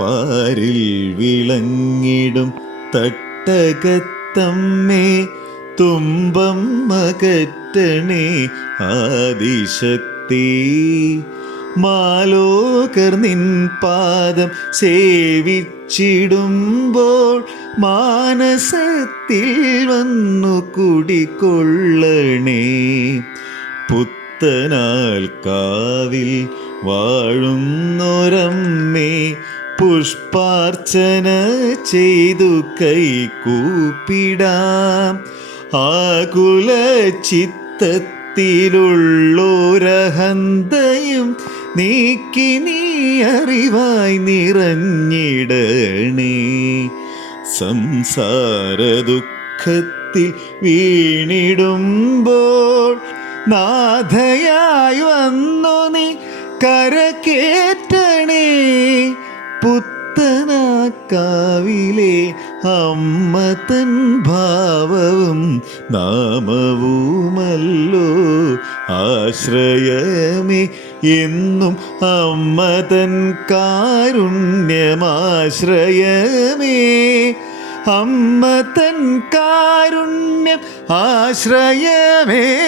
പാരിൽ വിളങ്ങിടും തട്ടകത്തമ്മേ തുമ്പം മകറ്റണേ ആദിശക്തി. മാലോകർ നിൻ പാദം സേവിച്ചിടുമ്പോൾ മാനസത്തിൽ വന്നു കുടികൊള്ളണേ. പുത്തനാൽ കാവിൽ വാഴുന്നൊരമ്മേ പുഷ്പാർച്ചന ചെയ്തു കൈകൂപ്പിടാം ആകുല ചിത്തത്തിലുള്ളോരഹന്തയും നീക്കി നീ അറിവായി നിറഞ്ഞിടണേ. സംസാര ദുഃഖത്തിൽ വീണിടുമ്പോൾ നാഥയായി വന്നു നീ കരക്കേറ്റണേ പുത്തനാക്കാവിലെ അമ്മ തൻ ഭാവവും നാമവുമല്ലോ. ആശ്രയമേ എന്നും അമ്മ തൻ കാരുണ്യമാശ്രയമേ. അമ്മ തൻ കാരുണ്യം ആശ്രയമേ.